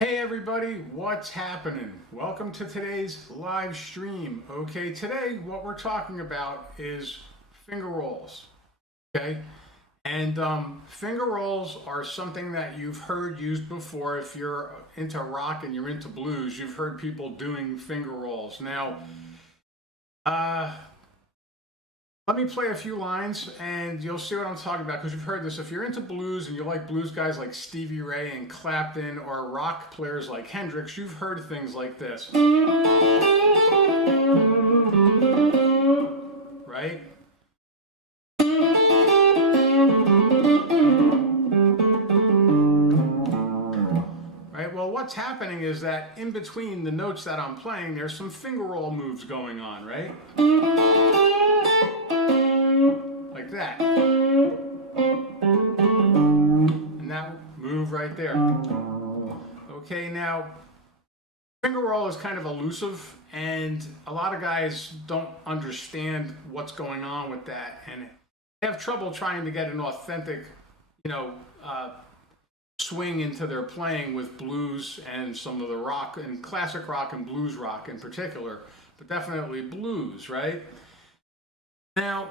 Hey everybody, what's happening? Welcome to today's live stream. Okay, today what we're talking about is finger rolls. Okay, and finger rolls are something that you've heard used before. If you're into rock and you're into blues, you've heard people doing finger rolls. Now, uh, let me play a few lines and you'll see what I'm talking about because you've heard this. If you're into blues and you like blues guys like Stevie Ray and Clapton or rock players like Hendrix, you've heard things like this. Right? Right? Well, what's happening is that in between the notes that I'm playing, there's some finger roll moves going on, right? Like that. And that move right there. Okay, now finger roll is kind of elusive and a lot of guys don't understand what's going on with that and they have trouble trying to get an authentic, swing into their playing with blues and some of the rock and classic rock and blues rock in particular, but definitely blues, right? Now,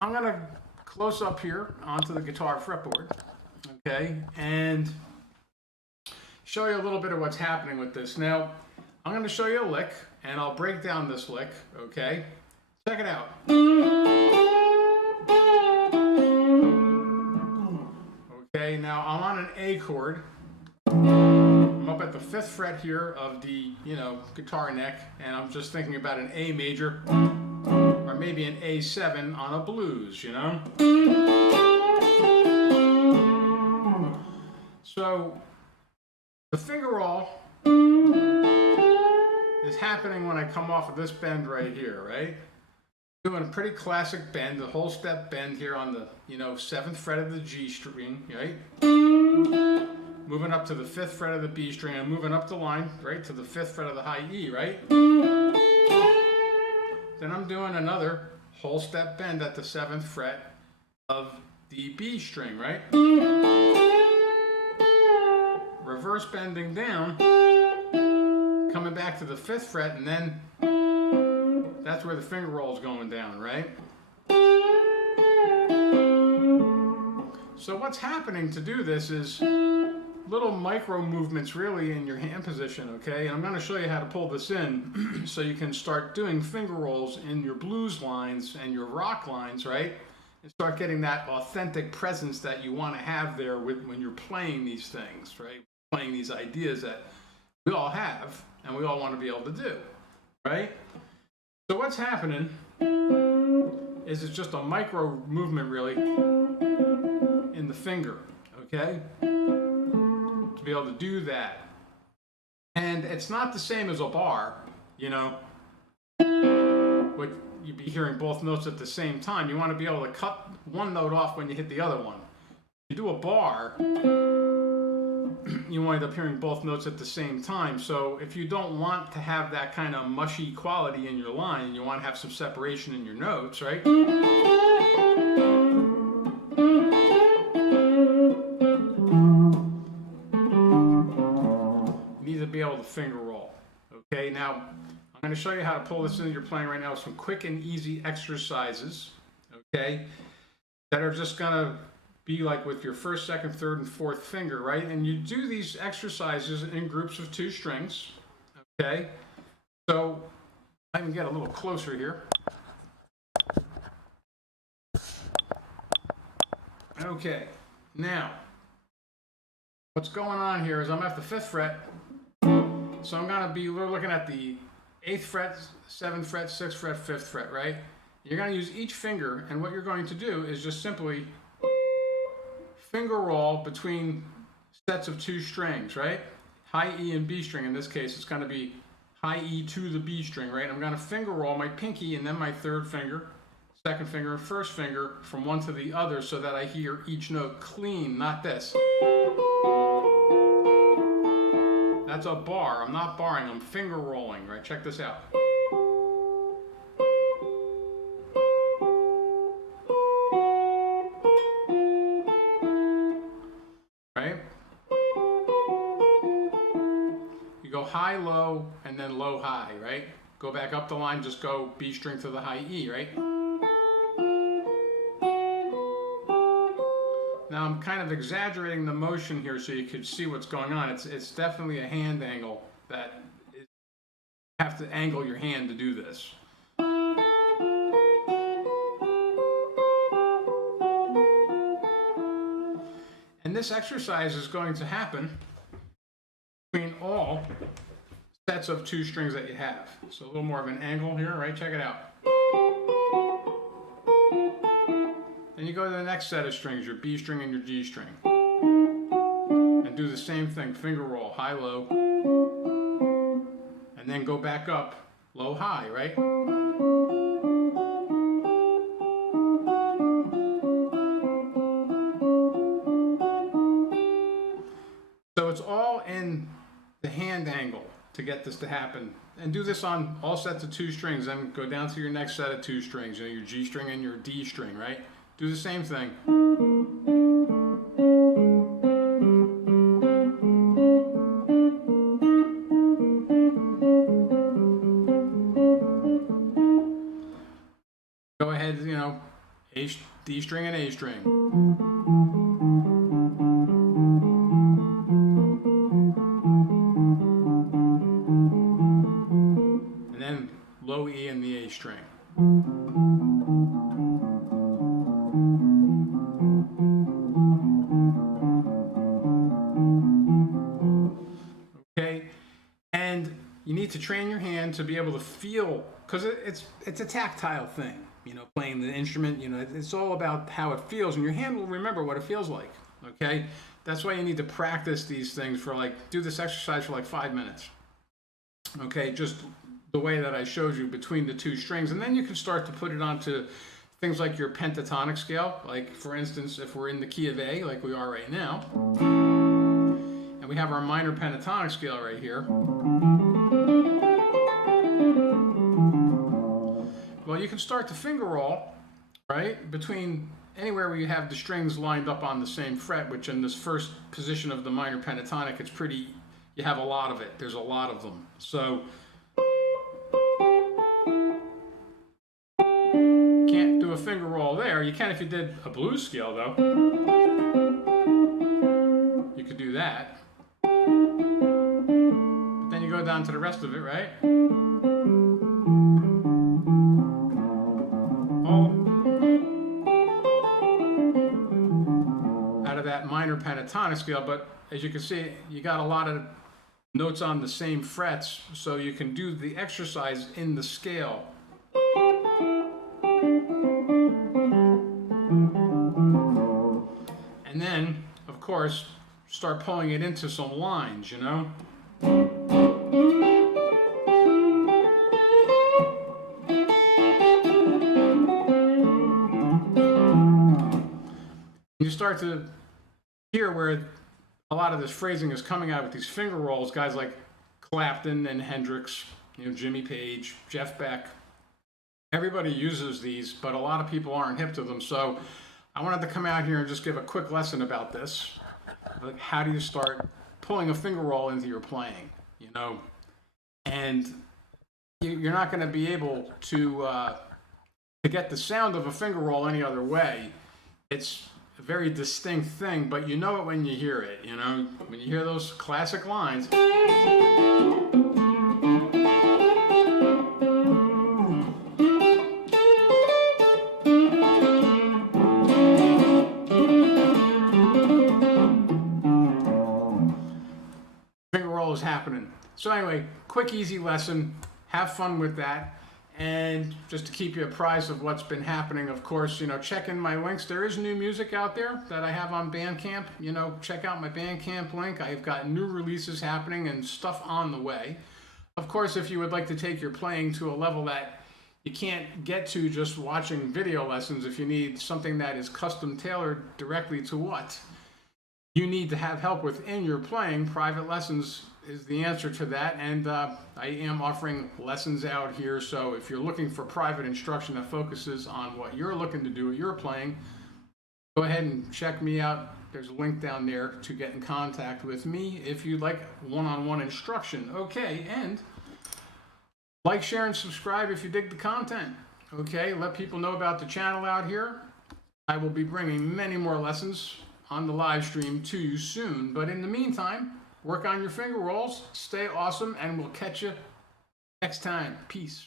I'm going to close up here onto the guitar fretboard, okay, and show you a little bit of what's happening with this. Now, I'm going to show you a lick, and I'll break down this lick, okay? Check it out. Okay, now I'm on an A chord. I'm up at the 5th fret here of the, guitar neck, and I'm just thinking about an A major. Or maybe an A7 on a blues, So the finger roll is happening when I come off of this bend right here, right? Doing a pretty classic bend, the whole step bend here on the, 7th fret of the G string, right? Moving up to the 5th fret of the B string, and moving up the line, right, to the 5th fret of the high E, right? Then I'm doing another whole step bend at the 7th fret of the B string, right? Reverse bending down, coming back to the 5th fret, and then that's where the finger roll is going down, right? So what's happening to do this is little micro movements really in your hand position, okay? And I'm going to show you how to pull this in so you can start doing finger rolls in your blues lines and your rock lines, right? And start getting that authentic presence that you want to have there when you're playing these things, right? Playing these ideas that we all have and we all want to be able to do, right? So what's happening is it's just a micro movement really in the finger, okay? To be able to do that. And it's not the same as a bar, but you'd be hearing both notes at the same time. You want to be able to cut one note off when you hit the other one. If you do a bar, you wind up hearing both notes at the same time. So if you don't want to have that kind of mushy quality in your line, you want to have some separation in your notes, right? You need to be able to finger roll. Okay, now I'm going to show you how to pull this in. You're playing right now with some quick and easy exercises, okay, that are just going to be like with your 1st, 2nd, 3rd, and 4th finger, right? And you do these exercises in groups of 2 strings, okay? So I can get a little closer here. Okay, now what's going on here is I'm at the 5th fret, so we're looking at the 8th fret, 7th fret, 6th fret, 5th fret, right? You're going to use each finger, and what you're going to do is just simply finger roll between sets of 2 strings, right? High E and B string. In this case, it's going to be high E to the B string, right? I'm going to finger roll my pinky and then my 3rd finger, 2nd finger, and 1st finger from one to the other so that I hear each note clean, not this. That's a bar. I'm not barring, I'm finger rolling, right? Check this out. Right? high, low, and then low, high, right? Go back up the line, just go B string to the high E, right? Now I'm kind of exaggerating the motion here so you can see what's going on. It's definitely a hand angle that you have to angle your hand to do this. And this exercise is going to happen between all sets of 2 strings that you have. So a little more of an angle here, right? Check it out. Then you go to the next set of strings, your B string and your G string. And do the same thing, finger roll, high, low. And then go back up, low, high, right? So it's all in the hand angle to get this to happen. And do this on all sets of 2 strings, then go down to your next set of 2 strings, your G string and your D string, right? Do the same thing. Go ahead, D string and A string. And then low E and the A string. Okay, and you need to train your hand to be able to feel, because it's a tactile thing, playing the instrument, it's all about how it feels, and your hand will remember what it feels like, okay? That's why you need to practice these things for do this exercise for 5 minutes, okay? Just the way that I showed you between the 2 strings, and then you can start to put it onto things like your pentatonic scale, like for instance, if we're in the key of A, like we are right now, and we have our minor pentatonic scale right here. Well, you can start to finger roll, right, between anywhere where you have the strings lined up on the same fret, which in this first position of the minor pentatonic, you have a lot of it. There's a lot of them. So, can't do a finger roll there. You can if you did a blues scale, though. You could do that. But then you go down to the rest of it, right? Out of that minor pentatonic scale, but as you can see, you got a lot of notes on the same frets, so you can do the exercise in the scale. And then, of course, start pulling it into some lines, You start to hear where a lot of this phrasing is coming out with these finger rolls. Guys like Clapton and Hendrix, Jimmy Page, Jeff Beck. Everybody uses these, but a lot of people aren't hip to them. So I wanted to come out here and just give a quick lesson about this. Like, how do you start pulling a finger roll into your playing? And you're not going to be able to get the sound of a finger roll any other way. It's a very distinct thing, but you know it when you hear it, when you hear those classic lines. Finger roll is happening. So anyway, quick, easy lesson. Have fun with that. And just to keep you apprised of what's been happening, of course, check in my links. There is new music out there that I have on Bandcamp. Check out my Bandcamp link. I've got new releases happening and stuff on the way. Of course, if you would like to take your playing to a level that you can't get to just watching video lessons, if you need something that is custom tailored directly to what you need to have help with in your playing, private lessons is the answer to that, and I am offering lessons out here. So if you're looking for private instruction that focuses on what you're looking to do with your playing, Go ahead and check me out. There's a link down there to get in contact with me if you'd like one-on-one instruction. Okay, and like, share, and subscribe if you dig the content. Okay, let people know about the channel out here. I will be bringing many more lessons on the live stream to you soon. But in the meantime, work on your finger rolls, stay awesome, and we'll catch you next time. Peace.